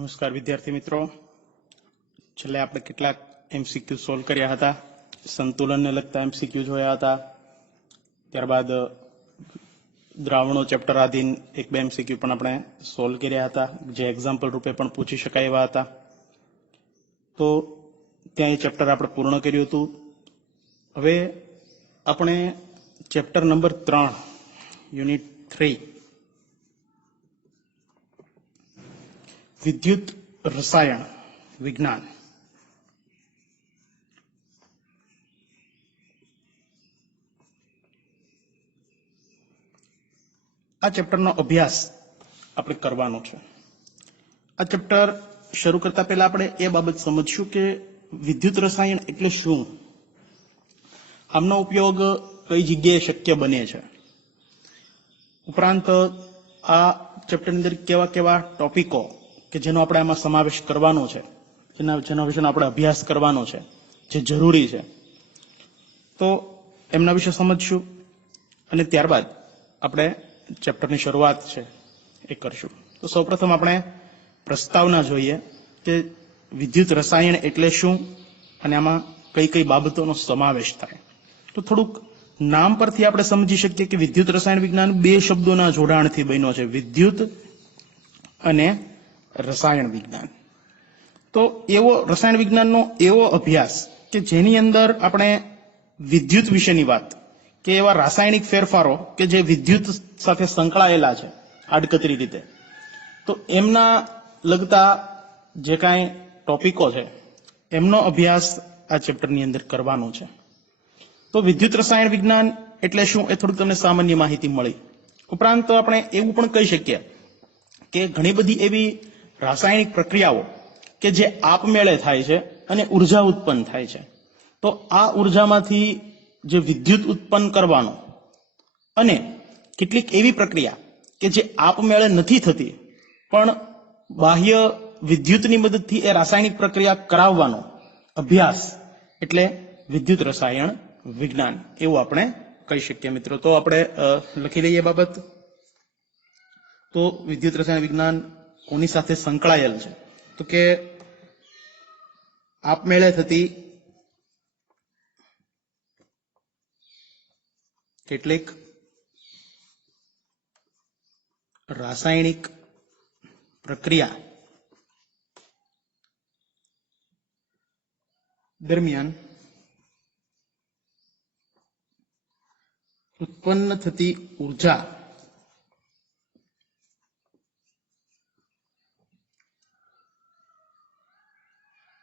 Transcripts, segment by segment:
નમસ્કાર વિદ્યાર્થી મિત્રો, છેલ્લે આપણે કેટલાક એમસીક્યુ સોલ્વ કર્યા હતા. સંતુલનને લગતા એમસીક્યુ જોયા હતા. ત્યારબાદ દ્રાવણો ચેપ્ટર આધીન એક બે એમસીક્યુ પણ આપણે સોલ્વ કર્યા હતા, જે એક્ઝામ્પલ રૂપે પણ પૂછી શકાય એવા હતા. તો ત્યાં એ ચેપ્ટર આપણે પૂર્ણ કર્યું હતું. હવે આપણે ચેપ્ટર નંબર 3 યુનિટ 3 વિદ્યુત રસાયણ વિજ્ઞાન આ ચેપ્ટરનો અભ્યાસ આપણે કરવાનો છે. આ ચેપ્ટર શરૂ કરતા પહેલા આપણે એ બાબત સમજશું કે વિદ્યુત રસાયણ એટલે શું, આમનો ઉપયોગ કઈ જગ્યાએ શક્ય બને છે, ઉપરાંત આ ચેપ્ટરની અંદર કેવા કેવા ટોપિકો કે જેનો આપણે આમાં સમાવેશ કરવાનો છે, જેના વિશેનો આપણે અભ્યાસ કરવાનો છે, જે જરૂરી છે, તો એમના વિશે સમજશું અને ત્યારબાદ આપણે ચેપ્ટરની શરૂઆત છે એ કરશું. તો સૌપ્રથમ આપણે પ્રસ્તાવના જોઈએ કે વિદ્યુત રસાયણ એટલે શું અને આમાં કઈ કઈ બાબતોનો સમાવેશ થાય. તો થોડુંક નામ પરથી આપણે સમજી શકીએ કે વિદ્યુત રસાયણ વિજ્ઞાન બે શબ્દોના જોડાણથી બન્યો છે, વિદ્યુત અને રસાયણ વિજ્ઞાન. તો એવો રસાયણ વિજ્ઞાનનો એવો અભ્યાસ કે જેની અંદર આપણે વિદ્યુત વિશેની વાત કે એવા રાસાયણિક ફેરફારો કે જે વિદ્યુત સાથે સંકળાયેલા છે આડકતરી રીતે, તો એમના લગતા જે કાંઈ ટોપિકો છે એમનો અભ્યાસ આ ચેપ્ટરની અંદર કરવાનો છે. તો વિદ્યુત રસાયણ વિજ્ઞાન એટલે શું એ થોડુંક તમને સામાન્ય માહિતી મળી. ઉપરાંત આપણે એવું પણ કહી શકીએ કે ઘણી બધી એવી રાસાયણિક પ્રક્રિયાઓ કે જે આપમેળે થાય છે અને ઉર્જા ઉત્પન્ન થાય છે. તો આ ઉર્જામાંથી જે વિદ્યુત ઉત્પન્ન કરવાનો અને કેટલીક એવી પ્રક્રિયા કે જે આપમેળે નથી થતી પણ બાહ્ય વિદ્યુતની મદદથી એ રાસાયણિક પ્રક્રિયા કરાવવાનો અભ્યાસ એટલે વિદ્યુત રસાયણ વિજ્ઞાન એવું આપણે કહી શકીએ મિત્રો. તો આપણે લખી લઈએ બાબત. તો વિદ્યુત રસાયણ વિજ્ઞાન કોની સાથે સંકળાયેલ છે, તો કે આપમેળે થતી કેટલીક રાસાયણિક પ્રક્રિયા દરમિયાન ઉત્પન્ન થતી ઉર્જા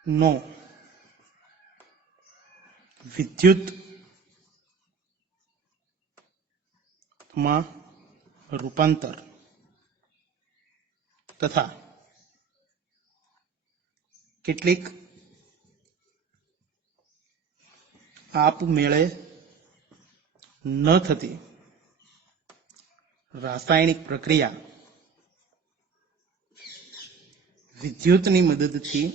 નો વિદ્યુત માં રૂપાંતર તથા કેટલીક આપમેળે ન થતી રાસાયણિક પ્રક્રિયા વિદ્યુતની મદદથી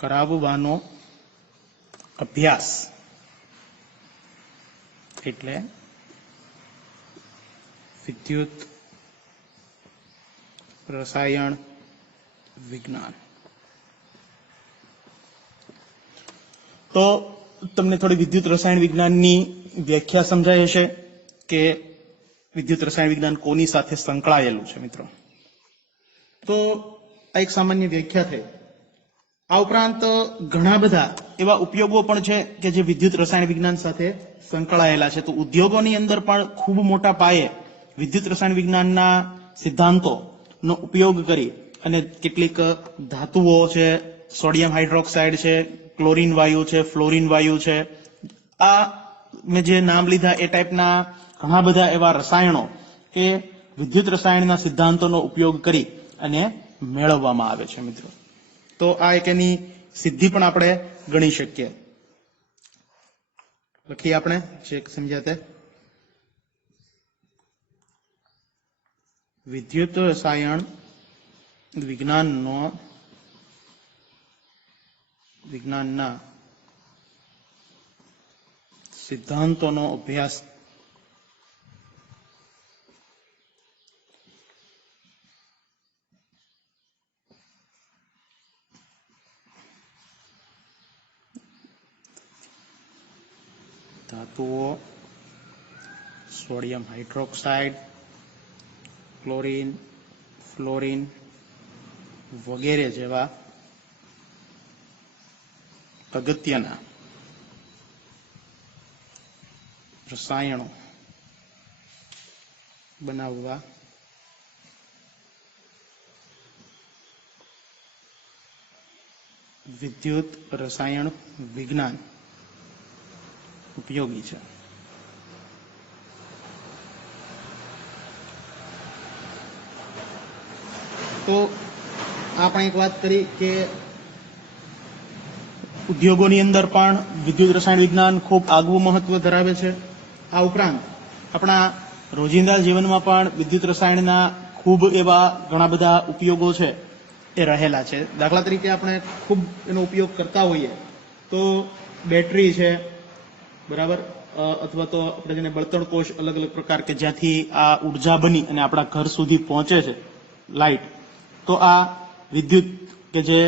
કરાવવાનો અભ્યાસ એટલે વિદ્યુત રસાયણ વિજ્ઞાન. તો તમને થોડી વિદ્યુત રસાયણ વિજ્ઞાનની વ્યાખ્યા સમજાય હશે કે વિદ્યુત રસાયણ વિજ્ઞાન કોની સાથે સંકળાયેલું છે મિત્રો. તો આ એક સામાન્ય વ્યાખ્યા થઈ. આ ઉપરાંત ઘણા બધા એવા ઉપયોગો પણ છે કે જે વિદ્યુત રસાયણ વિજ્ઞાન સાથે સંકળાયેલા છે. તો ઉદ્યોગોની અંદર પણ ખૂબ મોટા પાયે વિદ્યુત રસાયણ વિજ્ઞાનના સિદ્ધાંતોનો ઉપયોગ કરી અને કેટલીક ધાતુઓ છે, સોડિયમ હાઇડ્રોક્સાઇડ છે, ક્લોરીન વાયુ છે, ફ્લોરીન વાયુ છે, આ મેં જે નામ લીધા એ ટાઈપના ઘણા બધા એવા રસાયણો એ વિદ્યુત રસાયણના સિદ્ધાંતોનો ઉપયોગ કરી અને મેળવવામાં આવે છે મિત્રો. તો આ એક એની સિદ્ધિ પણ આપણે ગણી શકીએ. લખીએ આપણે જે સમજ્યા તે. વિદ્યુત રસાયણ વિજ્ઞાનના સિદ્ધાંતોનો અભ્યાસ ધાતુઓ, સોડિયમ હાઇડ્રોક્સાઇડ, ક્લોરીન, ફ્લોરીન વગેરે જેવા અગત્યના રસાયણો બનાવવા વિદ્યુત રસાયણ વિજ્ઞાન ઉપયોગી છે. તો આપણે એક વાત કરી કે ઉદ્યોગોની અંદર પણ વિદ્યુત રસાયણ વિજ્ઞાન ખૂબ આગવું મહત્વ ધરાવે છે. આ ઉપરાંત આપણા રોજિંદા જીવનમાં પણ વિદ્યુત રસાયણના ખૂબ એવા ઘણા બધા ઉપયોગો છે એ રહેલા છે. દાખલા તરીકે આપણે ખૂબ એનો ઉપયોગ કરતા હોઈએ તો બેટરી છે, બરાબર, અથવા તો આપણે જેને બળતણ કોષ અલગ અલગ પ્રકાર કે જ્યાંથી આ ઉર્જા બની અને આપણા ઘર સુધી પહોંચે છે લાઇટ, તો આ વિદ્યુત કે જે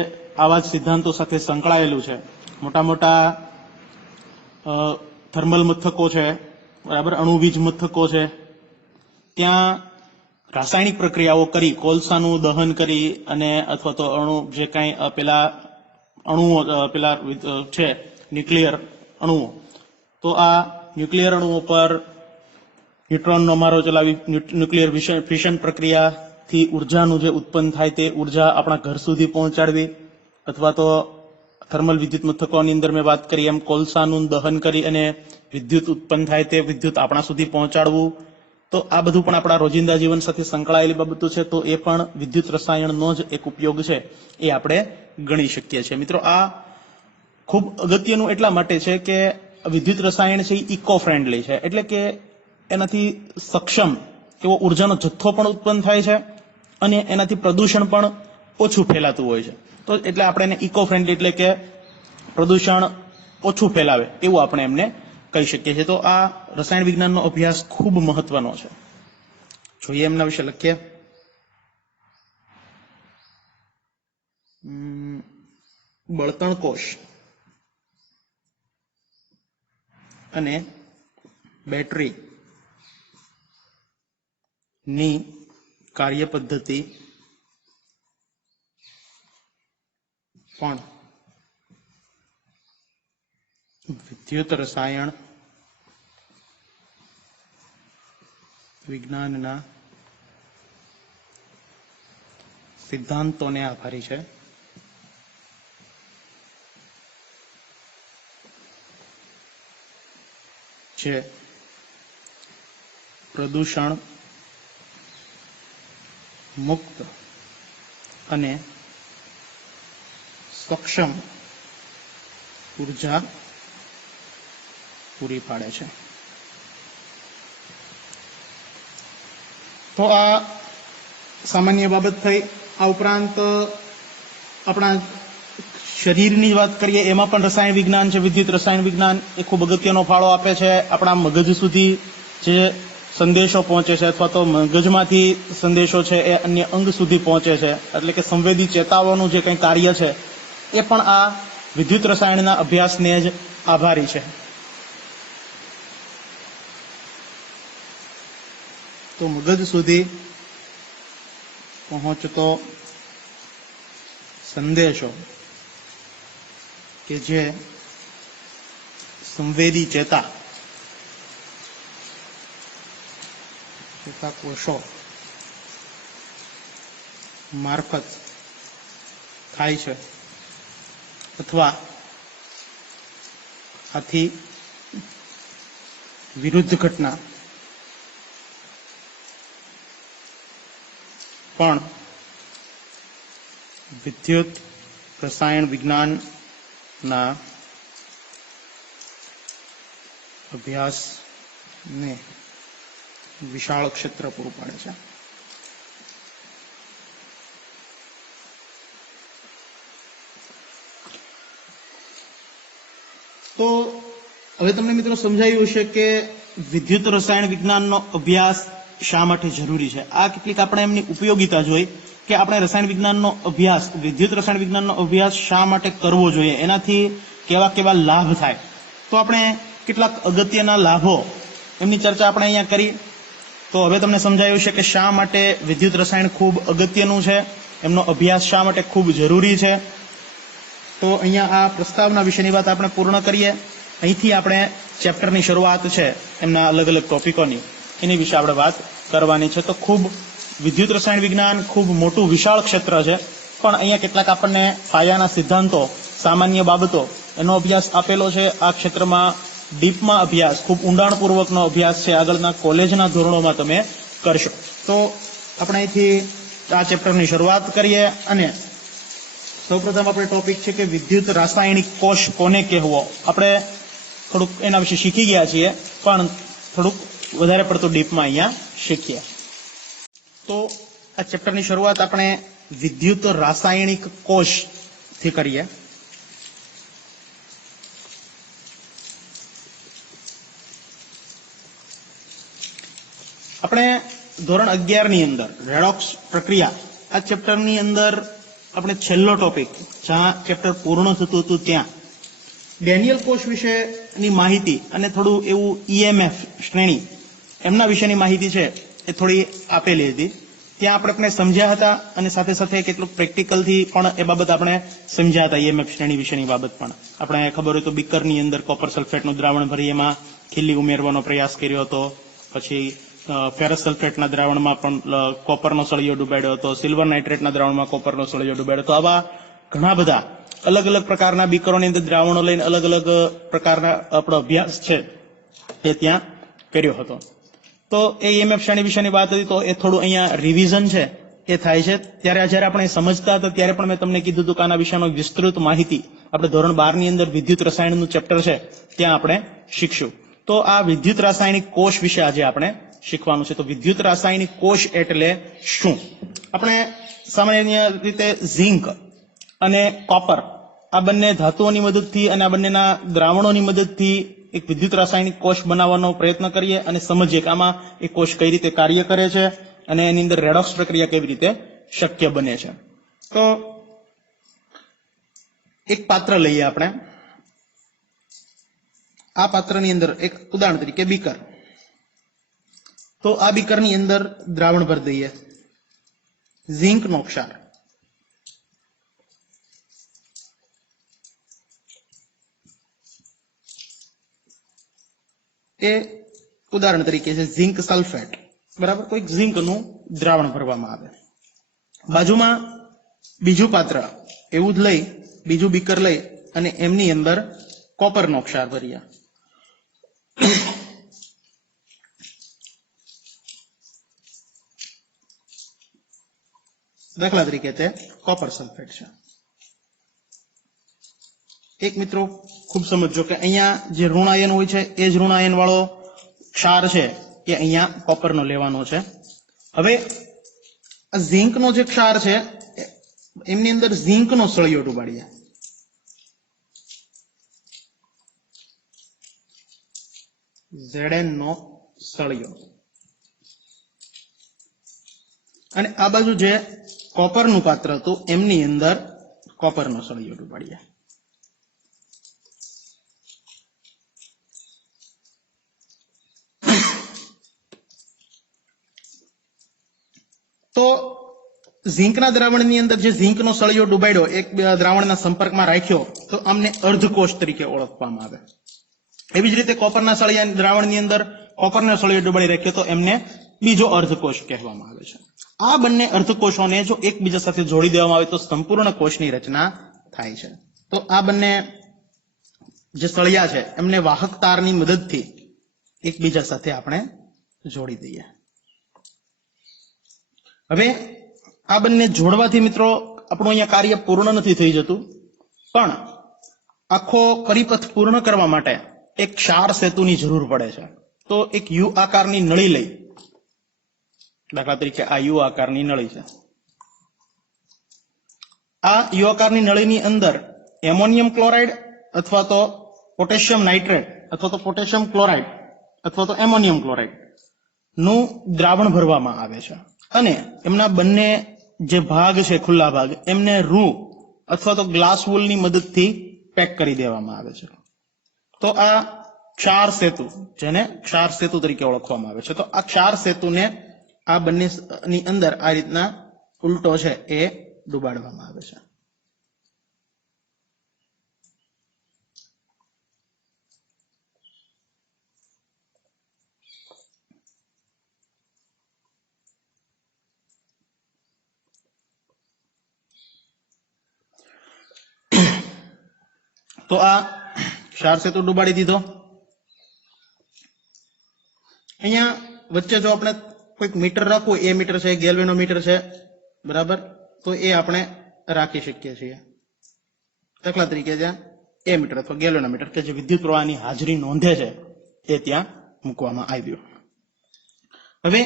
આવા જ સિદ્ધાંતો સાથે સંકળાયેલું છે. મોટા મોટા થર્મલ મથકો છે, બરાબર, અણુવીજ મથકો છે, ત્યાં રાસાયણિક પ્રક્રિયાઓ કરી, કોલસાનું દહન કરી અને અથવા તો અણુ જે કાંઈ પેલા અણુઓ પેલા છે ન્યુક્લિયર અણુઓ, તો આ ન્યુક્લિયર અણુઓ પર ન્યુટ્રોનનો મારો ચલાવી ન્યુક્લિયર ફિશન પ્રક્રિયાથી ઉર્જાનું જે ઉત્પન્ન થાય તે ઉર્જા આપણા ઘર સુધી પહોંચાડવી, અથવા તો થર્મલ વિદ્યુત મથકોની અંદર મેં વાત કરી એમ કોલસાનું દહન કરી અને વિદ્યુત ઉત્પન્ન થાય તે વિદ્યુત આપણા સુધી પહોંચાડવું. તો આ બધું પણ આપણા રોજિંદા જીવન સાથે સંકળાયેલી બાબતો છે. તો એ પણ વિદ્યુત રસાયણનો જ એક ઉપયોગ છે, એ આપણે ગણી શકીએ છીએ. મિત્રો, આ ખૂબ અગત્યનું એટલા માટે છે કે વિદ્યુત રસાયણ છે એ ઇકો ફ્રેન્ડલી છે, એટલે કે એનાથી સક્ષમ એવો ઉર્જાનો જથ્થો પણ ઉત્પન્ન થાય છે અને એનાથી પ્રદૂષણ પણ ઓછું ફેલાતું હોય છે. તો એટલે આપણે એને ઇકો ફ્રેન્ડલી એટલે કે પ્રદૂષણ ઓછું ફેલાવે એવું આપણે એમને કહી શકીએ છીએ. તો આ રસાયણ વિજ્ઞાનનો અભ્યાસ ખૂબ મહત્વનો છે. જોઈએ એમના વિશે લખીએ. બળતણ કોષ અને બેટરી ની કાર્ય પદ્ધતિ પણ વિદ્યુત રસાયણ વિજ્ઞાનના સિદ્ધાંતોને આભારી છે. જે પ્રદૂષણ મુક્ત અને સક્ષમ ઉર્જા પૂરી પાડે છે. તો આ સામાન્ય બાબત થઈ. આ ઉપરાંત આપણા શરીરની વાત કરીએ એમાં પણ રસાયણ વિજ્ઞાન છે, વિદ્યુત રસાયણ વિજ્ઞાન એ ખૂબ અગત્યનો ફાળો આપે છે. આપણા મગજ સુધી જે સંદેશો પહોંચે છે અથવા તો મગજમાંથી સંદેશો છે એ અન્ય અંગ સુધી પહોંચે છે, એટલે કે સંવેદી ચેતાઓનું જે કંઈ કાર્ય છે એ પણ આ વિદ્યુત રસાયણના અભ્યાસને જ આભારી છે. તો મગજ સુધી પહોંચતો સંદેશો કે જે સંવેદી ચેતાકોષો મારફત થાય છે અથવા આથી વિરુદ્ધ ઘટના પણ વિદ્યુત રસાયણ વિજ્ઞાનના અભ્યાસને વિશાળ ક્ષેત્ર પૂરું પાડે છે. તો હવે તમને મિત્રો સમજાયું હશે કે વિદ્યુત રસાયણ વિજ્ઞાનનો અભ્યાસ શા માટે જરૂરી છે. આ કેટલીક આપણે એમની ઉપયોગિતા જોઈ કે આપણે રસાયણ વિજ્ઞાનનો અભ્યાસ, વિદ્યુત રસાયણ વિજ્ઞાનનો અભ્યાસ શા માટે કરવો જોઈએ, એનાથી કેવા કેવા લાભ થાય. તો આપણે કેટલાક અગત્યના લાભો એમની ચર્ચા આપણે અહીંયા કરી. તો હવે તમને સમજાયું છે કે શા માટે વિદ્યુત રસાયણ ખૂબ અગત્યનું છે, એમનો અભ્યાસ શા માટે ખૂબ જરૂરી છે. તો અહીંયા આ પ્રસ્તાવના વિશેની વાત આપણે પૂર્ણ કરીએ. અહીંથી આપણે ચેપ્ટરની શરૂઆત છે એમના અલગ અલગ ટોપિકોની, એની વિશે આપણે વાત કરવાની છે. તો ખૂબ વિદ્યુત રસાયણ વિજ્ઞાન ખૂબ મોટું વિશાળ ક્ષેત્ર છે, પણ અહીંયા કેટલાક આપણને પાયાના સિદ્ધાંતો, સામાન્ય બાબતો એનો અભ્યાસ આપેલો છે. આ ક્ષેત્રમાં ડીપમાં અભ્યાસ, ખૂબ ઊંડાણપૂર્વકનો અભ્યાસ છે, આગળના કોલેજના ધોરણોમાં તમે કરશો. તો આપણે અહીંથી આ ચેપ્ટરની શરૂઆત કરીએ. અને સૌપ્રથમ આપણે ટોપિક છે કે વિદ્યુત રાસાયણિક કોષ કોને કહેવો. આપણે થોડુંક એના વિશે શીખી ગયા છીએ, પણ થોડુંક વધારે પડતું ડીપમાં અહીંયા શીખીએ. તો આ ચેપ્ટરની શરૂઆત આપણે વિદ્યુત રાસાયણિક કોષથી કરીએ. આપણે ધોરણ 11 ની અંદર રેડોક્સ પ્રક્રિયા, આ ચેપ્ટરની અંદર આપણે છેલ્લો ટોપિક, જ્યાં ચેપ્ટર પૂર્ણ થતું હતું ત્યાં ડેનિયલ કોષ વિશેની માહિતી અને થોડું એવું EMF શ્રેણી એમના વિશેની માહિતી છે એ થોડી આપેલી હતી. ત્યાં આપણે સમજ્યા હતા અને સાથે સાથે કેટલુંક પ્રેક્ટિકલથી પણ એ બાબત આપણે સમજ્યા હતા. EMF શ્રેણી વિશેની બાબત પણ આપણે ખબર હોય તો બીકરની અંદર કોપર સલ્ફેટનું દ્રાવણ ભરી એમાં ખીલી ઉમેરવાનો પ્રયાસ કર્યો હતો. પછી ફેરસ સલ્ફેટના દ્રાવણમાં પણ કોપરનો સળિયો ડુબાડ્યો હતો. સિલ્વર નાઇટ્રેટના દ્રાવણમાં કોપરનો સળિયો ડુબાડ્યો હતો. આવા ઘણા બધા અલગ અલગ પ્રકારના બીકરોની અંદર દ્રાવણો લઈને અલગ અલગ પ્રકારના આપણો અભ્યાસ છે એ ત્યાં કર્યો હતો. તો એ EMF શ્રેણી વિશેની વાત હતી. તો એ થોડું અહીંયા રિવિઝન છે એ થાય છે. ત્યારે જયારે આપણે સમજતા હતા ત્યારે પણ મેં તમને કીધું હતું કે આના વિશેનો વિસ્તૃત માહિતી આપણે ધોરણ 12 ની અંદર વિદ્યુત રસાયણનું ચેપ્ટર છે ત્યાં આપણે શીખશું. તો આ વિદ્યુત રાસાયણિક કોષ વિશે આજે આપણે શીખવાનું છે. તો વિદ્યુત રાસાયણિક કોષ એટલે શું? આપણે સામાન્ય રીતે ઝિંક અને કોપર આ બંને ધાતુઓની મદદથી અને આ બંનેના દ્રાવણોની મદદથી એક વિદ્યુત રાસાયણિક કોષ બનાવવાનો પ્રયત્ન કરીએ અને સમજીએ કે આમાં એ કોષ કઈ રીતે કાર્ય કરે છે અને એની અંદર રેડોક્સ પ્રક્રિયા કેવી રીતે શક્ય બને છે. તો એક પાત્ર લઈએ આપણે. આ પાત્રની અંદર એક ઉદાહરણ તરીકે બીકર. તો આ બીકરની અંદર દ્રાવણ ભરી દઈએ, ઝિંકનો ક્ષાર. એ ઉદાહરણ તરીકે છે ઝિંક સલ્ફેટ, બરાબર. કોઈક ઝિંકનું દ્રાવણ ભરવામાં આવે. બાજુમાં બીજું પાત્ર એવું જ લઈ, બીજું બીકર લઈ અને એમની અંદર કોપરનો ક્ષાર ભર્યા. દાખલા તરીકે તે કોપર સલ્ફેટ છે. એક મિત્રો ખૂબ સમજો કે અહીંયા જે ઋણાયન હોય છે એ જ ઋણાયન વાળો ક્ષાર છે એ અહીંયા કોપરનો લેવાનો છે. હવે આ ઝિંકનો જે ક્ષાર છે એમની અંદર ઝિંકનો સળિયો ડુબાડીએ. Zn નો સળિયો. અને આ બાજુ જે કોપરનું પાત્ર હતું એમની અંદર કોપરનો સળિયો ડુબાડીએ. તો ઝિંકના દ્રાવણની અંદર જે ઝિંકનો સળિયો ડુબાડ્યો, એક દ્રાવણના સંપર્કમાં રાખ્યો, તો આમને અર્ધકોષ તરીકે ઓળખવામાં આવે. એવી જ રીતે કોપરના સળિયા દ્રાવણની અંદર કોપરનો સળિયો ડુબાડી રાખ્યો તો એમને બીજો અર્ધકોષ કહેવામાં આવે છે. આ બંને અર્ધકોષોને જો એકબીજા સાથે જોડી દેવામાં આવે તો સંપૂર્ણ કોષની રચના થાય છે. તો આ બંને જે સળિયા છે એમને વાહક તારની મદદથી એકબીજા સાથે આપણે જોડી દઈએ. હવે આ બંને જોડવાથી મિત્રો આપણું અહીંયા કાર્ય પૂર્ણ નથી થઈ જતું, પણ આખો પરિપથ પૂર્ણ કરવા માટે એક ક્ષાર સેતુની જરૂર પડે છે. તો એક યુ આકારની નળી લઈ, દાખલા તરીકે આ યુ આકારની નળી છે. આ યુ આકારની નળીની અંદર એમોનિયમ ક્લોરાઇડ અથવા તો પોટેશિયમ નાઇટ્રેટ અથવા તો પોટેશિયમ ક્લોરાઇડ અથવા તો એમોનિયમ ક્લોરાઇડ નું દ્રાવણ ભરવામાં આવે છે. અને એમના બંને જે ભાગ છે, ખુલ્લા ભાગ, એમને રૂ અથવા તો ગ્લાસ વૂલની મદદથી પેક કરી દેવામાં આવે છે. તો આ ક્ષાર સેતુ, જેને ક્ષાર સેતુ તરીકે ઓળખવામાં આવે છે, તો આ ક્ષાર સેતુને આ બંનેની અંદર આ રીતના ઉલટો છે એ ડુબાડવામાં આવે છે. તો આ ક્ષાર સેતુ ડુબાડી દીધો. અહીંયા વચ્ચે જો આપણે કોઈક મીટર રાખવું, એ મીટર છે, ગેલ્વેનોમીટર છે, બરાબર, તો એ આપણે રાખી શકીએ છીએ. દાખલા તરીકે ત્યાં એ મીટર અથવા ગેલ્વેનોમીટર કે જે વિદ્યુત પ્રવાહની હાજરી નોંધે છે એ ત્યાં મૂકવામાં આવ્યું. હવે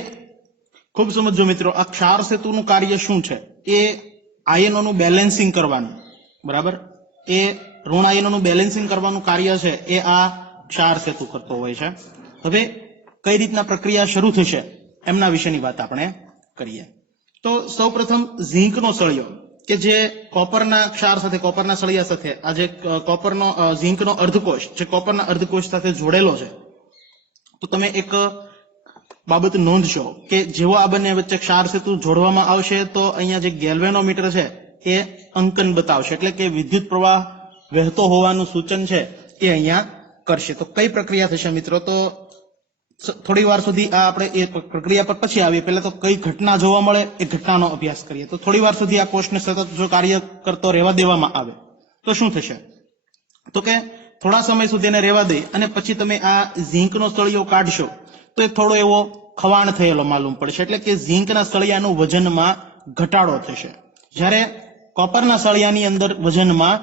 ખૂબ સમજો મિત્રો, આ ક્ષાર સેતુનું કાર્ય શું છે? એ આયનોનું બેલેન્સિંગ કરવાનું, બરાબર, એ ઋણ આયનોનું બેલેન્સિંગ કરવાનું કાર્ય છે એ આ ક્ષાર સેતુ કરતો હોય છે. હવે કઈ રીતના પ્રક્રિયા શરૂ થશે એમના વિશેની વાત આપણે કરીએ. તો સૌપ્રથમ ઝીંકનો સળિયો કે જે કોપરના ક્ષાર સાથે, કોપરના સળિયા સાથે, આ જે કોપરનો ઝીંકનો અર્ધકોષ જે કોપરના અર્ધકોષ સાથે જોડેલો છે, તો તમે એક બાબત નોંધશો કે જેવો આ બંને વચ્ચે ક્ષાર સેતુ જોડવામાં આવશે તો અહીંયા જે ગેલ્વેનોમીટર છે એ અંકન બતાવશે, એટલે કે વિદ્યુત પ્રવાહ વહેતો હોવાનું સૂચન છે એ અહીંયા કરશે. તો કઈ પ્રક્રિયા થશે મિત્રો? તો થોડી વાર સુધી આ આપણે એ પ્રક્રિયા પર પછી આવીએ, પહેલા તો કઈ ઘટના જોવા મળે એ ઘટનાનો અભ્યાસ કરીએ. તો થોડી વાર સુધી આ કોષને સતત જો કાર્ય કરતો રહેવા દેવામાં આવે તો શું થશે? તો કે થોડા સમય સુધી એને રહેવા દઈ અને પછી તમે આ ઝીંકનો સળિયો કાઢશો તો એ થોડો એવો ખવાણ થયેલો માલુમ પડશે, એટલે કે ઝીંકના સળિયાનું વજનમાં ઘટાડો થશે, જ્યારે કોપરના સળિયાની અંદર વજનમાં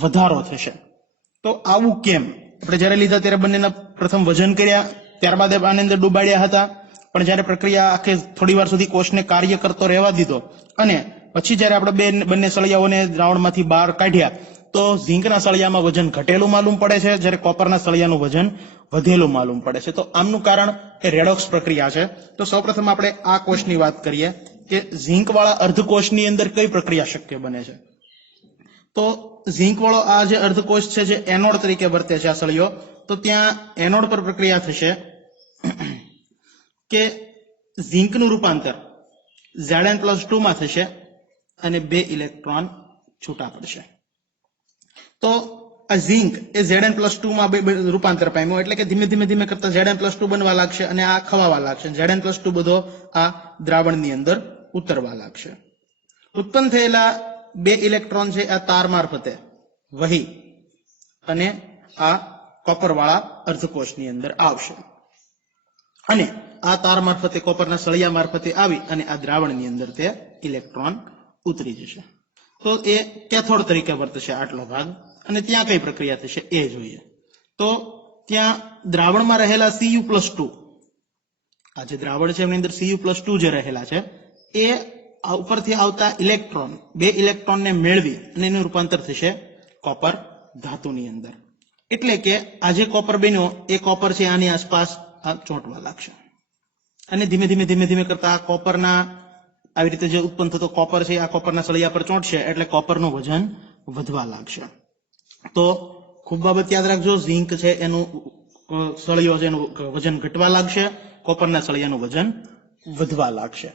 વધારો થશે. તો આવું કેમ? આપણે જયારે લીધા ત્યારે બંનેના પ્રથમ વજન કર્યા, ત્યારબાદ આની અંદર ડુબાડ્યા હતા, પણ જયારે પ્રક્રિયા આખે થોડી વાર સુધી કોષને કાર્ય કરતો રહેવા દીધો અને પછી જયારે આપણે બંને સળિયાઓને દ્રાવણમાંથી બહાર કાઢ્યા તો ઝીંકના સળિયામાં વજન ઘટેલું માલુમ પડે છે, જ્યારે કોપરના સળિયાનું વજન વધેલું માલુમ પડે છે. તો આમનું કારણ એ રેડોક્સ પ્રક્રિયા છે. તો સૌપ્રથમ આપણે આ કોષની વાત કરીએ કે ઝીંક વાળા અર્ધકોષની અંદર કઈ પ્રક્રિયા શક્ય બને છે. તો ઝીંક વાળો આ જે અર્ધકોષ છે જે એનોડ તરીકે વર્તે છે આ સળિયો, તો ત્યાં એનોડ પર પ્રક્રિયા થશે કે ઝીંકનું રૂપાંતર Zn+2 માં થશે અને 2 ઇલેક્ટ્રોન છૂટા પડશે. તો આ ઝીંક એ Zn+2 માં રૂપાંતર પામ્યું, એટલે કે ધીમે ધીમે ધીમે કરતા Zn+2 બનવા લાગશે અને આ ખવાવા લાગશે. Zn+2 બધો આ દ્રાવણની અંદર ઉતરવા લાગશે. ઉત્પન્ન થયેલા 2 ઇલેક્ટ્રોન છે આ તાર મારફતે વહી અને આ કોપર વાળા અર્ધકોષની અંદર આવશે અને આ તાર મારફતે કોપરના સળિયા મારફતે આવી અને આ દ્રાવણની અંદર તે ઇલેક્ટ્રોન ઉતરી જશે. તો એ કેથોડ તરીકે વર્તશે આટલો ભાગ, અને ત્યાં કઈ પ્રક્રિયા થશે એ જોઈએ. તો ત્યાં દ્રાવણમાં રહેલા Cu+2, આ જે દ્રાવણ છે એમની અંદર Cu+2 જે રહેલા છે એ ઉપરથી આવતા ઇલેક્ટ્રોન, 2 ઇલેક્ટ્રોનને મેળવી અને એનું રૂપાંતર થશે કોપર ધાતુની અંદર. એટલે કે આ જે કોપર બન્યો એ કોપર છે આની આસપાસ આ ચોંટવા લાગશે અને ધીમે ધીમે ધીમે ધીમે કરતા આ કોપરના આવી રીતે જે ઉત્પન્ન થતો કોપર છે આ કોપરના સળિયા પર ચોંટશે એટલે કોપરનું વજન વધવા લાગશે. તો ખૂબ બાબત યાદ રાખજો, ઝીંક છે એનું સળિયો છે એનું વજન ઘટવા લાગશે, કોપરના સળિયાનું વજન વધવા લાગશે.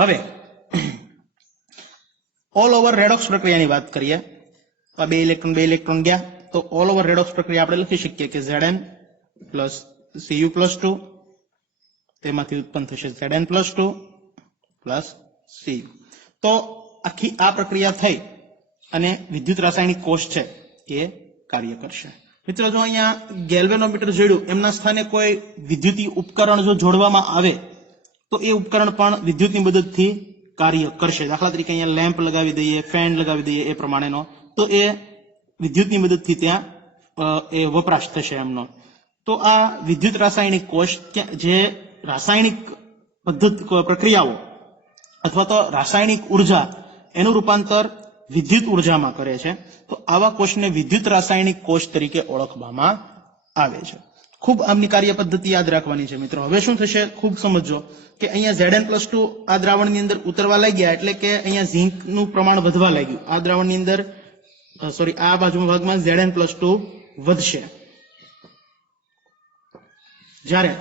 હવે ઓલ ઓવર રેડોક્સ પ્રક્રિયાની વાત કરીએ. આ 2 ઇલેક્ટ્રોન ગયા, તો ઓલ ઓવર રેડોક્સ પ્રક્રિયા આપણે લખી શકીએ કે Zn+Cu+2, તેમાંથી ઉત્પન્ન થશે Zn+2 પ્લસ Cu. તો આખી આ પ્રક્રિયા થઈ અને વિદ્યુત રાસાયણિક કોષ છે એ કાર્ય કરશે. મિત્રો જો અહીંયા ગેલ્વેનોમીટર જોડ્યું, એમના સ્થાને કોઈ વિદ્યુતીય ઉપકરણ જો જોડવામાં આવે તો એ ઉપકરણ પણ વિદ્યુતની મદદથી કાર્ય કરશે. દાખલા તરીકે અહીંયા લેમ્પ લગાવી દઈએ, ફેન લગાવી દઈએ એ પ્રમાણેનો, તો એ વિદ્યુતની મદદથી ત્યાં એ વપરાશ થશે એમનો. તો આ વિદ્યુત રાસાયણિક કોષ જે રાસાયણિક પ્રક્રિયાઓ અથવા તો રાસાયણિક ઉર્જા એનું રૂપાંતર વિદ્યુત ઉર્જામાં કરે છે, તો આવા કોષને વિદ્યુત રાસાયણિક કોષ તરીકે ઓળખવામાં આવે છે. ખૂબ આમની કાર્ય પદ્ધતિ યાદ રાખવાની છે મિત્રો. હવે શું થશે ખૂબ સમજો કે અહીંયા Zn+2 આ દ્રાવણની અંદર ઉતરવા લાગ્યા, એટલે કે અહીંયા ઝીંકનું પ્રમાણ વધવા લાગ્યું. આ દ્રાવણની અંદર આ બાજુના ભાગમાં Zn+2 વધશે જ્યારે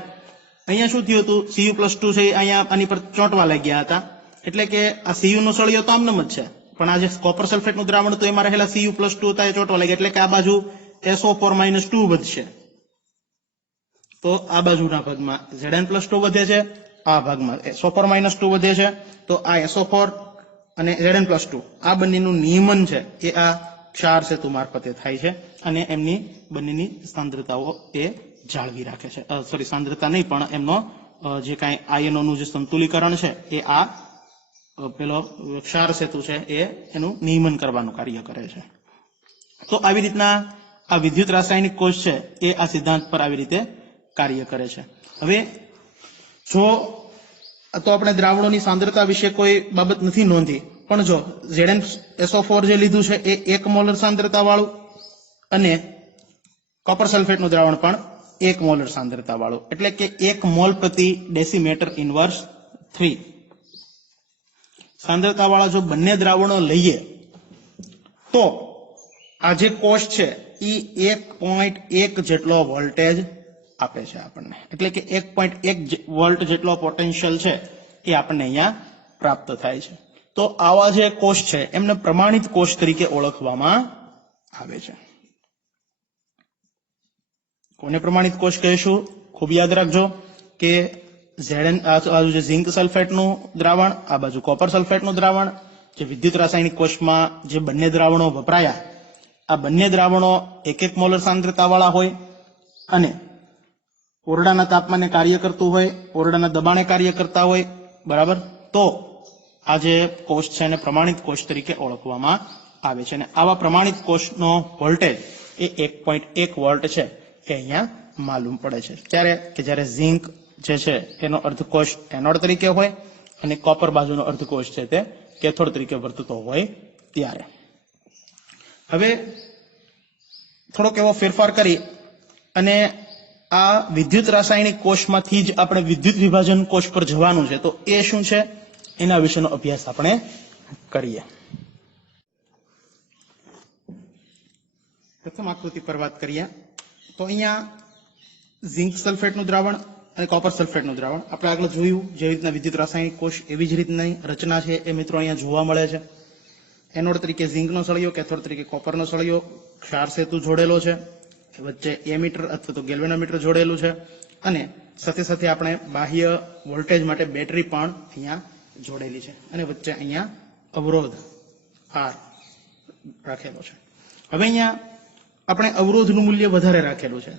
અહીંયા શું થયું હતું, Cu+2 છે અહીંયા આની પર ચોંટવા લાગ્યા હતા, એટલે કે આ Cu નો સળિયો તો આમનેમ જ છે, પણ આ જે કોપર સલ્ફેટનું દ્રાવણ હતું એમાં રહેલા Cu+2 હતા એ ચોંટવા લાગ્યા, એટલે કે આ બાજુ SO4-2 વધશે, તો આ બાજુના ભાગમાં Zn+2 વધે છે, આ ભાગમાં SO4-2 વધે છે, તો આ SO4 અને Zn+2 આ બંનેનું નિયમન છે એ આ ક્ષાર સેતુ મારફતે થાય છે, અને એમની બંનેની સાંદ્રતાઓ એ જાળવી રાખે છે, સોરી સાંદ્રતા નહીં પણ એમનો જે કાંઈ આયનોનું જે સંતુલીકરણ છે એ આ પેલો ક્ષાર સેતુ છે એ એનું નિયમન કરવાનું કાર્ય કરે છે. તો આવી રીતના આ વિદ્યુત રાસાયણિક કોષ છે એ આ સિદ્ધાંત પર આવી રીતે કાર્ય કરે છે. હવે જો તો આપણે દ્રાવણોની સાંદ્રતા વિશે કોઈ બાબત નથી નોંધી, પણ જો ZnSO4 જે લીધું છે એ 1 મોલર સાંદ્રતા વાળું અને કોપર સલ્ફેટનું દ્રાવણ પણ 1 મોલર સાંદ્રતા વાળું, એટલે કે 1 મોલ પ્રતિ ડેસીમીટર ઇન્વર્સ 3 સાંદ્રતા વાળા જો બંને દ્રાવણો લઈએ તો આ જે કોષ છે એ 1.1 જેટલો વોલ્ટેજ આપે છે આપણને, એટલે કે 1.1 વોલ્ટ જેટલો પોટેન્શિયલ છે એ આપણને અહીંયા પ્રાપ્ત થાય છે. તો આવા જે કોષ છે એમને પ્રમાણિત કોષ તરીકે ઓળખવામાં આવે છે. કોને પ્રમાણિત કોષ કહીશું? ખૂબ યાદ રાખજો કે આ બાજુ જે ઝિંક સલ્ફેટનું દ્રાવણ, આ બાજુ કોપર સલ્ફેટનું દ્રાવણ, જે વિદ્યુત રાસાયણિક કોષમાં જે બંને દ્રાવણો વપરાયા, આ બંને દ્રાવણો 1 મોલર સાંદ્રતા વાળા હોય અને ઓરડાના તાપમાને કાર્ય કરતું હોય, ઓરડાના દબાણે કાર્ય કરતા હોય, બરાબર, તો આ જે કોષ છે એને પ્રમાણિત કોષ તરીકે ઓળખવામાં આવે છે. અને આવા પ્રમાણિત કોષનો વોલ્ટેજ એ 1.1 વોલ્ટ છે એ અહીંયા માલુમ પડે છે. ત્યારે કે જ્યારે ઝિંક જે છે એનો અર્ધકોષ એનોડ તરીકે હોય અને કોપર બાજુનો અર્ધકોષ છે તે કેથોડ તરીકે વર્તતો હોય ત્યારે. હવે થોડોક એવો ફેરફાર કરી અને આ વિદ્યુત રાસાયણિક કોષમાંથી જ આપણે વિદ્યુત વિભાજન કોષ પર જવાનું છે, તો એ શું છે એના વિશેનો અભ્યાસ આપણે કરીએ. પ્રથમ આકૃતિ પર વાત કરીએ તો અહીંયા ઝિંક સલ્ફેટનું દ્રાવણ અને કોપર સલ્ફેટનું દ્રાવણ આપણે આગળ જોયું, જે રીતના વિદ્યુત રાસાયણિક કોષ એવી જ રીતની રચના છે એ મિત્રો અહીંયા જોવા મળે છે. એનોડ તરીકે ઝિંકનો સળિયો, કેથોડ તરીકે કોપરનો સળિયો, ક્ષાર સેતુ જોડેલો છે, વચ્ચે એમીટર અથવા તો ગેલ્વેનોમીટર જોડેલું છે, અને સાથે સાથે આપણે બાહ્ય વોલ્ટેજ માટે બેટરી પણ અહીંયા જોડેલી છે, અને વચ્ચે અહીંયા અવરોધ R રાખેલો છે. હવે અહીંયા આપણે અવરોધનું મૂલ્ય વધારે રાખેલું છે,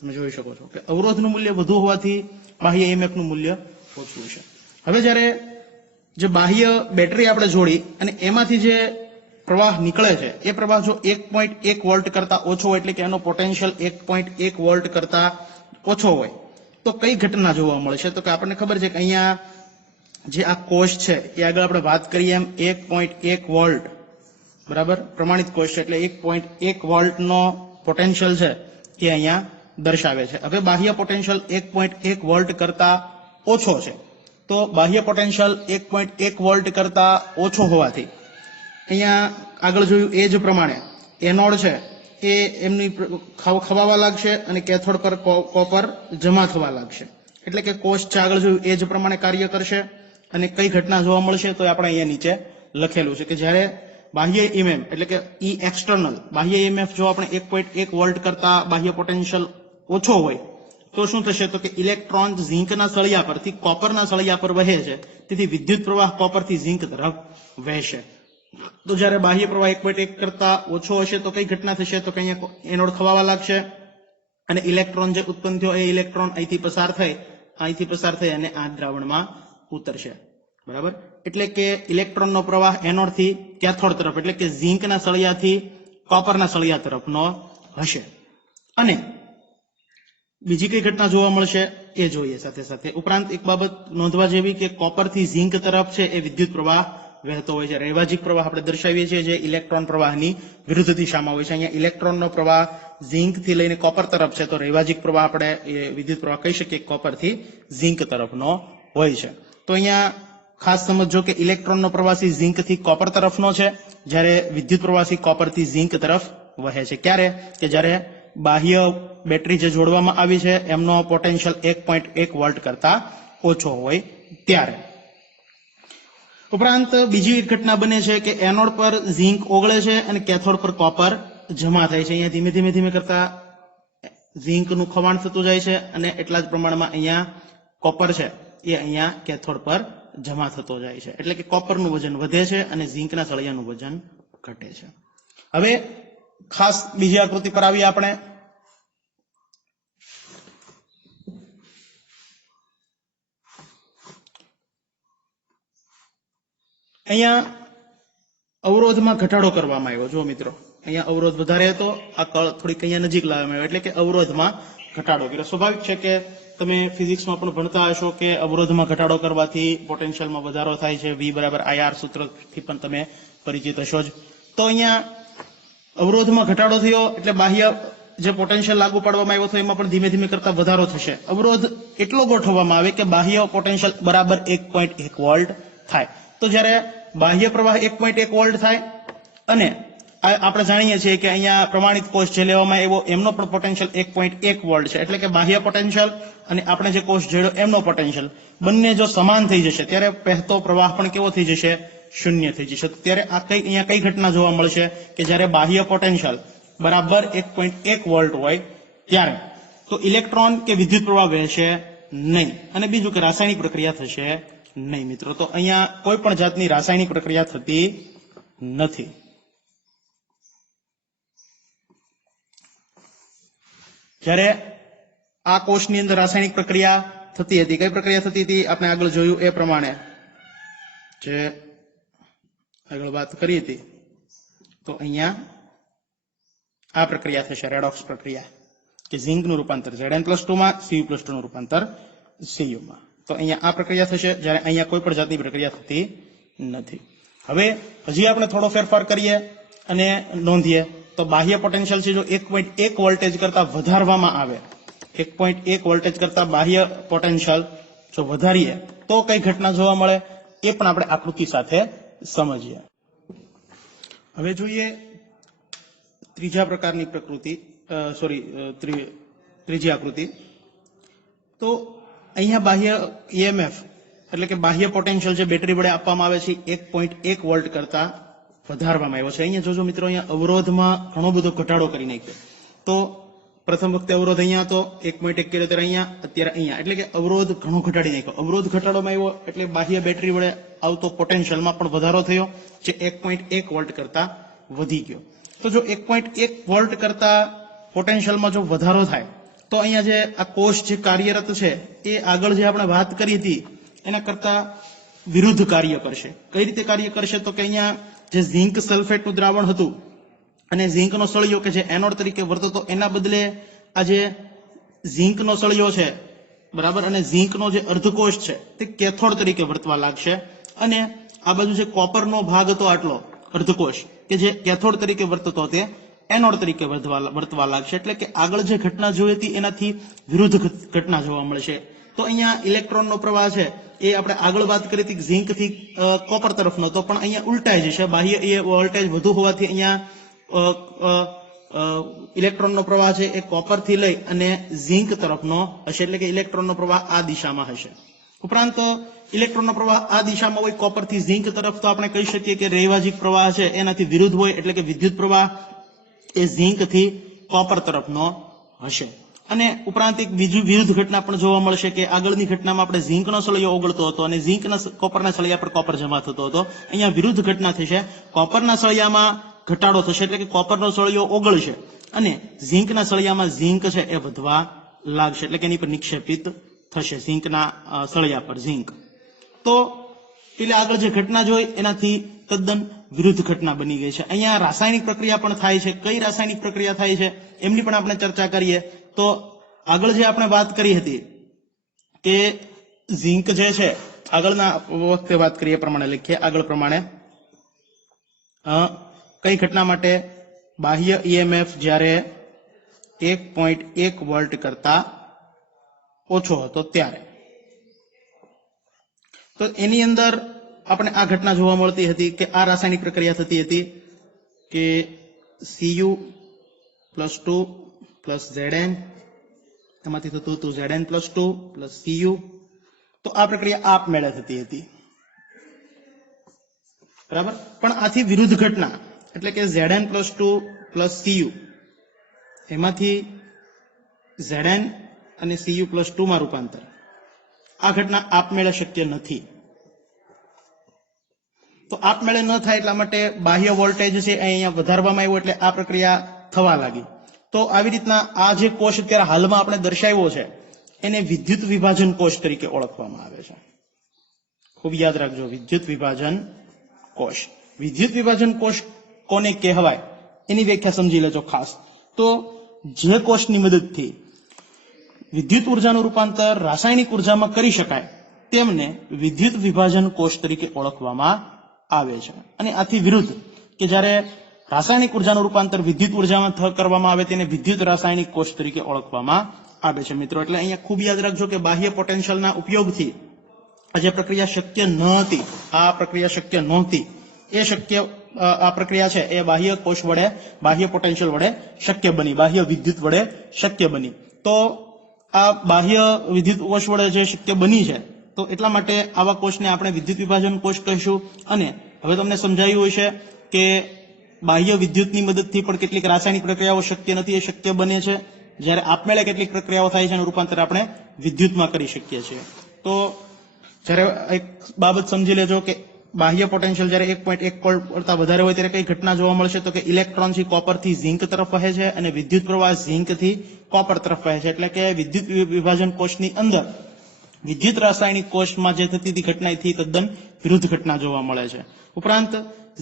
તમે જોઈ શકો છો કે અવરોધનું મૂલ્ય વધુ હોવાથી બાહ્ય EMF નું મૂલ્ય ઓછું છે. હવે જ્યારે જે બાહ્ય બેટરી આપણે જોડી અને એમાંથી જે પ્રવાહ નીકળે છે એ પ્રવાહ જો 1.1 વોલ્ટ કરતા ઓછો હોય, એટલે કે એનો પોટેન્શિયલ 1.1 વોલ્ટ કરતા ઓછો હોય, તો કઈ ઘટના જોવા મળશે? તો કે આપણને ખબર છે કે અહીંયા જે આ કોષ છે એ આગળ આપણે વાત કરીએ એમ 1.1 વોલ્ટ, બરાબર, પ્રમાણિત કોષ છે એટલે 1.1 વોલ્ટનો પોટેન્શિયલ છે એ અહીંયા દર્શાવે છે. હવે બાહ્ય પોટેન્શિયલ 1.1 વોલ્ટ કરતા ઓછો છે, તો બાહ્ય પોટેન્શિયલ 1.1 વોલ્ટ કરતા ઓછો હોવાથી અહીંયા આગળ જોયું એ જ પ્રમાણે એનોડ છે એ એમની ખવાવા લાગશે અને કેથોડ પર કોપર જમા થવા લાગશે, એટલે કે કોષ છે આગળ જોયું એ જ પ્રમાણે કાર્ય કરશે. અને કઈ ઘટના જોવા મળશે તો આપણે અહીંયા નીચે લખેલું છે કે જ્યારે બાહ્ય EMF એટલે કે E એક્સટર્નલ બાહ્ય EMF જો આપણે 1.1 વોલ્ટ કરતા બાહ્ય પોટેન્શિયલ ઓછો હોય તો શું થશે? તો કે ઇલેક્ટ્રોન ઝિંકના સળિયા પરથી કોપરના સળિયા પર વહે છે, તેથી વિદ્યુત પ્રવાહ કોપરથી ઝિંક તરફ વહેશે. તો જ્યારે બાહ્ય પ્રવાહ 1.1 કરતા ઓછો હશે તો કઈ ઘટના થશે? તો કે અહીંયા એનોડ ખવાવા લાગશે અને ઇલેક્ટ્રોન જે ઉત્પન્ન થયો એ ઇલેક્ટ્રોન અહીંથી પસાર થઈ અને આ દ્રાવણમાં ઉતરશે, બરાબર. એટલે કે ઇલેક્ટ્રોનનો પ્રવાહ એનોડથી કેથોડ તરફ એટલે કે ઝિંકના સળિયાથી કોપરના સળિયા તરફનો હશે. અને બીજી કઈ ઘટના જોવા મળશે એ જોઈએ સાથે સાથે. ઉપરાંત એક બાબત નોંધવા જેવી કે કોપરથી ઝિંક તરફ છે એ વિદ્યુત પ્રવાહ વહેતો હોય છે. રૈવાજિક પ્રવાહ આપણે દર્શાવીએ છીએ જે ઇલેક્ટ્રોન પ્રવાહની વિરુદ્ધ દિશામાં હોય છે. અહીંયા ઇલેક્ટ્રોનનો પ્રવાહ ઝિંકથી લઈને કોપર તરફ છે, તો રૈવાજિક પ્રવાહ આપણે એ વિદ્યુત પ્રવાહ કહી શકીએ કોપરથી ઝિંક તરફનો હોય છે. તો અહીંયા ખાસ સમજો કે ઇલેક્ટ્રોનનો પ્રવાસી ઝિંકથી કોપર તરફનો છે, જ્યારે વિદ્યુત પ્રવાસી કોપરથી ઝિંક તરફ વહે છે. ક્યારે? કે જ્યારે બાહ્ય બેટરી જે જોડવામાં આવી છે એમનો પોટેન્શિયલ 1.1 વોલ્ટ કરતા ઓછો હોય ત્યારે. ઉપરાંત બીજી એક ઘટના બને છે કે એનોડ પર ઝીંક ઓગળે છે અને કેથોડ પર કોપર જમા થાય છે. અહીંયા ધીમે ધીમે કરતા ઝીંકનું ખવાણ થતું જાય છે અને એટલા જ પ્રમાણમાં અહીંયા કોપર છે એ અહીંયા કેથોડ પર જમા થતો જાય છે. એટલે કે કોપરનું વજન વધે છે અને ઝીંકના સળિયાનું વજન ઘટે છે. હવે ખાસ બીજી આકૃતિ પર આવીએ આપણે. અહીંયા અવરોધમાં ઘટાડો કરવામાં આવ્યો. જો મિત્રો, અહીંયા અવરોધ વધારે હતો, આ કળ થોડીક અહીંયા નજીક લાવવામાં આવ્યો, એટલે કે અવરોધમાં ઘટાડો કર્યો. સ્વાભાવિક છે કે તમે ફિઝિક્સમાં પણ ભણતા હશો કે અવરોધમાં ઘટાડો કરવાથી પોટેન્શિયલમાં વધારો થાય છે. V = IR સૂત્રથી પણ તમે પરિચિત હશો જ. તો અહીંયા અવરોધમાં ઘટાડો થયો એટલે બાહ્ય જે પોટેન્શિયલ લાગુ પાડવામાં આવ્યો હતો એમાં પણ ધીમે ધીમે કરતા વધારો થશે. અવરોધ એટલો ગોઠવવામાં આવે કે બાહ્ય પોટેન્શિયલ બરાબર 1.1 વોલ્ટ થાય. તો જ્યારે બાહ્ય પ્રવાહ 1.1 વોલ્ટ થાય અને આપણે જાણીએ છીએ કે અહીંયા પ્રમાણિત કોષ જે લેવામાં આવ્યો એમનો પણ પોટેન્શિયલ 1.1 વોલ્ટ છે. એટલે કે બાહ્ય પોટેન્શિયલ અને આપણે જે કોષ જોડ્યો એમનો પોટેન્શિયલ બંને જો સમાન થઈ જશે ત્યારે વહેતો પ્રવાહ પણ કેવો થઈ જશે? શૂન્ય થઈ જશે. ત્યારે અહીંયા કઈ ઘટના જોવા મળશે કે જ્યારે બાહ્ય પોટેન્શિયલ બરાબર 1.1 વોલ્ટ હોય ત્યારે તો ઇલેક્ટ્રોન કે વિદ્યુત પ્રવાહ વહેશે નહીં અને બીજું કે રાસાયણિક પ્રક્રિયા થશે નહીં. મિત્રો, તો અહીંયા કોઈ પણ જાતની રાસાયણિક પ્રક્રિયા થતી નથી. જ્યારે આ કોષની અંદર રાસાયણિક પ્રક્રિયા થતી હતી, કઈ પ્રક્રિયા થતી હતી આપણે આગળ જોયું એ પ્રમાણે જે આગળ વાત કરી હતી, તો અહીંયા આ પ્રક્રિયા થશે રેડોક્સ પ્રક્રિયા કે ઝીંકનું રૂપાંતર Zn+2 માં Cu+2 નું રૂપાંતર Cu માં. તો અહીંયા આ પ્રક્રિયા થશે જ્યારે અહીંયા કોઈ પણ જાતની પ્રક્રિયા થતી નથી. હવે હજી આપણે થોડો ફેરફાર કરીએ અને નોંધીએ તો બાહ્ય પોટેન્શિયલ છે જો 1.1 વોલ્ટેજ કરતા વધારવામાં આવે, 1.1 વોલ્ટેજ કરતા બાહ્ય પોટેન્શિયલ જો વધારીએ તો કઈ ઘટના જોવા મળે એ પણ આપણે આકૃતિ સાથે સમજીએ. હવે જોઈએ ત્રીજા પ્રકારની ત્રીજી આકૃતિ. તો અહીંયા બાહ્ય EMF એટલે કે બાહ્ય પોટેન્શિયલ જે બેટરી વડે આપવામાં આવે છે 1.1 વોલ્ટ કરતા વધારવામાં આવ્યો છે. અહીંયા જોજો મિત્રો, અહીંયા અવરોધમાં ઘણો બધો ઘટાડો કરી નાખ્યો. તો પ્રથમ વખતે અવરોધ અહીંયા હતો 1.1 કર્યો ત્યારે અહીંયા, અત્યારે અહીંયા, એટલે કે અવરોધ ઘણો ઘટાડી નાખ્યો. અવરોધ ઘટાડવામાં આવ્યો એટલે બાહ્ય બેટરી વડે આવતો પોટેન્શિયલમાં પણ વધારો થયો જે 1.1 વોલ્ટ કરતા વધી ગયો. તો જો 1.1 વોલ્ટ કરતા પોટેન્શિયલમાં જો વધારો થાય તો અહીંયા જે આ કોષ જે કાર્યરત છે એ આગળ જે આપણે વાત કરી હતી એના કરતા વિરુદ્ધ કાર્ય કરશે. કઈ રીતે કાર્ય કરશે? તો કે અહીંયા જે ઝીંક સલ્ફેટનું દ્રાવણ હતું અને ઝીંકનો સળિયો કે જે એનોડ તરીકે વર્તતો એના બદલે આ જે ઝીંકનો સળિયો છે બરાબર અને ઝીંકનો જે અર્ધકોષ છે તે કેથોડ તરીકે વર્તવા લાગશે અને આ બાજુ જે કોપરનો ભાગ હતો આટલો અર્ધકોષ કે જે કેથોડ તરીકે વર્તતો તે એનોડ તરીકે વર્તવા લાગશે. એટલે કે આગળ જે ઘટના જોઈ હતી એનાથી વિરુદ્ધ ઘટના જોવા મળશે. તો અહીંયા ઇલેક્ટ્રોનનો પ્રવાહ છે એ આપણે આગળ વાત કરી હતી ઝીંક થી કોપર તરફનો, તો પણ અહીંયા ઉલટાઈ જશે. બાહ્ય એ વોલ્ટેજ વધુ હોવાથી અહીંયા ઇલેક્ટ્રોનનો પ્રવાહ છે એ કોપર થી લઈ અને ઝીંક તરફનો હશે. એટલે કે ઇલેક્ટ્રોનનો પ્રવાહ આ દિશામાં હશે. ઉપરાંત ઇલેક્ટ્રોનનો પ્રવાહ આ દિશામાં હોય કોપર થી ઝીંક તરફ, તો આપણે કહી શકીએ કે રૈવાજિક પ્રવાહ છે એનાથી વિરુદ્ધ હોય. એટલે કે વિદ્યુત પ્રવાહ એ ઝીંક થી કોપર તરફનો હશે. અને ઉપરાંત એક બીજું વિરુદ્ધ ઘટના પણ જોવા મળશે કે આગળની ઘટનામાં આપણે ઝીંકનો સળિયો ઓગળતો હતો અને ઝીંકના કોપરના સળિયા પર કોપર જમા થતો હતો. અહીંયા વિરુદ્ધ ઘટના થશે, કોપરના સળિયામાં ઘટાડો થશે એટલે કે કોપરનો સળિયો ઓગળશે અને ઝીંકના સળિયામાં ઝીંક છે એ વધવા લાગશે. એટલે કે એની પર નિક્ષેપિત થશે ઝીંકના સળિયા પર ઝીંક. તો એટલે આગળ જે ઘટના જોઈ એનાથી તદ્દન વિરુદ્ધ ઘટના બની ગઈ છે. અહીંયા રાસાયણિક પ્રક્રિયા પણ થાય છે. કઈ રાસાયણિક પ્રક્રિયા થાય છે એમની પણ આપણે ચર્ચા કરીએ. તો આગળ જે આપણે વાત કરી હતી કે ઝીંક જે છે, આગળના વખતે વાત કરીએ પ્રમાણે લખીએ આગળ પ્રમાણે કઈ ઘટના માટે બાહ્ય EMF જ્યારે 1.1 વોલ્ટ કરતા ઓછો હતો ત્યારે. તો એની અંદર આપણે આ ઘટના જોવા મળતી હતી કે આ રાસાયણિક પ્રક્રિયા થતી હતી કે Cu+2 પ્લસ Zn, એમાંથી થતું હતું Zn+2 પ્લસ Cu. તો આ પ્રક્રિયા આપમેળે થતી હતી, બરાબર. પણ આથી વિરુદ્ધ ઘટના એટલે કે Zn+2 પ્લસ Cu, એમાંથી Zn અને Cu+2 માં રૂપાંતર, આ ઘટના આપમેળે શક્ય નથી. તો આપમેળે ન થાય એટલા માટે બાહ્ય વોલ્ટેજ છે અહીંયા વધારવામાં આવ્યો એટલે આ પ્રક્રિયા થવા લાગી. તો આવી રીતના આ જે કોષ અત્યારે હાલમાં આપણે દર્શાવ્યો છે એને વિદ્યુત વિભાજન કોષ તરીકે ઓળખવામાં આવે છે. ખૂબ યાદ રાખજો, વિદ્યુત વિભાજન કોષ. વિદ્યુત વિભાજન કોષ કોને કહેવાય એની વ્યાખ્યા સમજી લેજો ખાસ. તો જે કોષની મદદથી વિદ્યુત ઉર્જાનું રૂપાંતર રાસાયણિક ઉર્જામાં કરી શકાય તેમને વિદ્યુત વિભાજન કોષ તરીકે ઓળખવામાં આવે છે. અને આથી વિરુદ્ધ કે જ્યારે રાસાયણિક ઉર્જાનું રૂપાંતર વિદ્યુત ઉર્જામાં કરવામાં આવે તેને વિદ્યુત રાસાયણિક કોષ તરીકે ઓળખવામાં આવે છે. મિત્રો, એટલે અહીંયા ખૂબ યાદ રાખજો કે બાહ્ય પોટેન્શિયલના ઉપયોગથી આ જે પ્રક્રિયા શક્ય ન હતી, આ પ્રક્રિયા શક્ય નહોતી, આ પ્રક્રિયા છે એ બાહ્ય કોષ વડે, બાહ્ય પોટેન્શિયલ વડે શક્ય બની, બાહ્ય વિદ્યુત વડે શક્ય બની. તો આ બાહ્ય વિદ્યુત કોષ વડે જે શક્ય બની છે, તો એટલા માટે આવા કોષને આપણે વિદ્યુત વિભાજન કોષ કહીશું. અને હવે તમને સમજાયું હશે કે બાહ્ય વિદ્યુતની મદદથી પણ કેટલીક રાસાયણિક પ્રક્રિયાઓ શક્ય નથી, એ શક્ય બને છે. જ્યારે આપમેળે કેટલીક પ્રક્રિયાઓ થાય છે એનું રૂપાંતર આપણે વિદ્યુતમાં કરી શકીએ છીએ. તો જ્યારે એક બાબત સમજી લેજો કે બાહ્ય પોટેન્શિયલ જ્યારે 1.1 વોલ્ટ કરતા વધારે હોય ત્યારે કઈ ઘટના જોવા મળશે, તો કે ઇલેક્ટ્રોનથી કોપરથી ઝિંક તરફ વહે છે અને વિદ્યુત પ્રવાહ ઝિંકથી કોપર તરફ વહે છે. એટલે કે વિદ્યુત વિભાજન કોષની અંદર વિદ્યુત રાસાયણિક કોષમાં જે થતી હતી ઘટનાથી તદ્દન વિરુદ્ધ ઘટના જોવા મળે છે. ઉપરાંત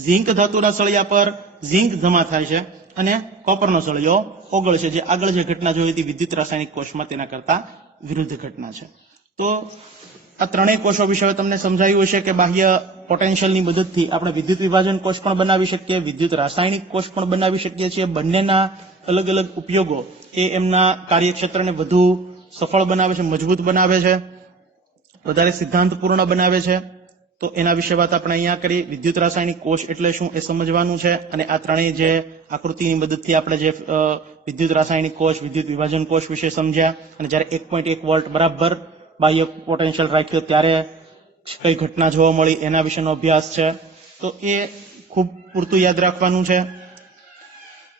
ઝિંક ધાતુના સળિયા પર ઝિંક જમા થાય છે અને કોપરનો સળિયો ઓગળશે. જે આગળ જે ઘટના જોઈ હતી વિદ્યુત રાસાયણિક કોષમાં તેના કરતા વિરુદ્ધ ઘટના છે. તો આ ત્રણેય કોષો વિશે તમને સમજાયું હશે કે બાહ્ય પોટેન્શિયલની મદદથી આપણે વિદ્યુત વિભાજન કોષ પણ બનાવી શકીએ, વિદ્યુત રાસાયણિક કોષ પણ બનાવી શકીએ છીએ. બંનેના અલગ અલગ ઉપયોગો એ એમના કાર્યક્ષેત્રને વધુ સફળ બનાવે છે, મજબૂત બનાવે છે, વધારે સિદ્ધાંતપૂર્ણ બનાવે છે. તો એના વિશે વાત આપણે અહીંયા કરી. વિદ્યુત રાસાયણિક કોષ એટલે શું એ સમજવાનું છે. અને આ ત્રણેય જે આકૃતિની મદદથી આપણે જે વિદ્યુત રાસાયણિક કોષ, વિદ્યુત વિભાજન કોષ વિશે સમજ્યા, અને જ્યારે 1.1 વોલ્ટ બરાબર બાહ્ય પોટેન્શિયલ રાખ્યો ત્યારે કઈ ઘટના જોવા મળી એના વિશેનો અભ્યાસ છે. તો એ ખૂબ પૂરતું યાદ રાખવાનું છે.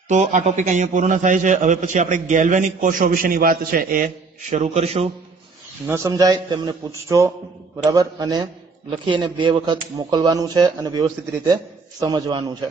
તો આ ટોપિક અહીંયા પૂર્ણ થાય છે. હવે પછી આપણે ગેલ્વેનિક કોષો વિશેની વાત છે એ શરૂ કરીશું. ન સમજાય તેમને પૂછજો, બરાબર, અને લખી અને 2 વખત મોકલવાનું છે અને વ્યવસ્થિત રીતે સમજવાનું છે.